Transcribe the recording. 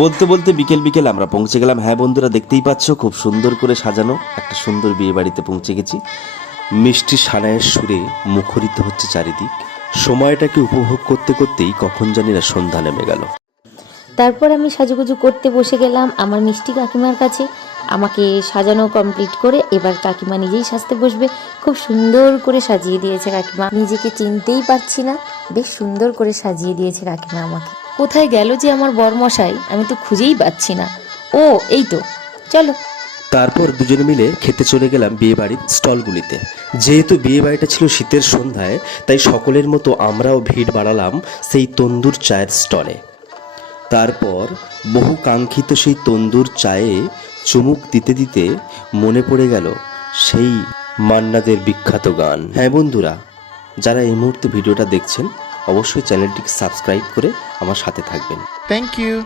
বলতে বলতে বিকেল বিকেল আমরা পৌঁছে গেলাম। হ্যাঁ বন্ধুরা, দেখতেই পাচ্ছ খুব সুন্দর করে সাজানো একটা সুন্দর বিয়ে বাড়িতে পৌঁছে গেছি। মিষ্টি সানায়ের সুরে মুখরিত হচ্ছে চারিদিক। সময়টাকে উপভোগ করতে করতেই কখন জানি না সন্ধ্যা নেমে গেল। তারপর আমি সাজুগুজু করতে বসে গেলাম আমার মিষ্টি কাকিমার কাছে। আমাকে সাজানো কমপ্লিট করে এবার কাকিমা নিজেই সাজতে বসবে। খুব সুন্দর করে সাজিয়ে দিয়েছে কাকিমা, নিজেকে চিনতেই পারছি না, বেশ সুন্দর করে সাজিয়ে দিয়েছে কাকিমা আমাকে। কোথায় গেল যে আমার বরমশাই, আমি তো খুঁজেই পাচ্ছি না। ও এই তো, চলো। তারপর দুজনে মিলে খেতে চলে গেলাম বিয়ে বাড়ির স্টলগুলিতে। যেহেতু বিয়ে বাড়িটা ছিল শীতের সন্ধ্যায়, তাই সকলের মতো আমরাও ভিড় বাড়ালাম সেই তন্দুর চায়ের স্টলে। তারপর বহু কাঙ্ক্ষিত সেই তন্দুর চায়ে চুমুক দিতে দিতে মনে পড়ে গেল সেই মান্নাদের বিখ্যাত গান। হ্যাঁ বন্ধুরা, যারা এই মুহূর্তে ভিডিওটা দেখছেন অবশ্যই চ্যানেলটিকে সাবস্ক্রাইব করে আমার সাথে থাকবেন। Thank you.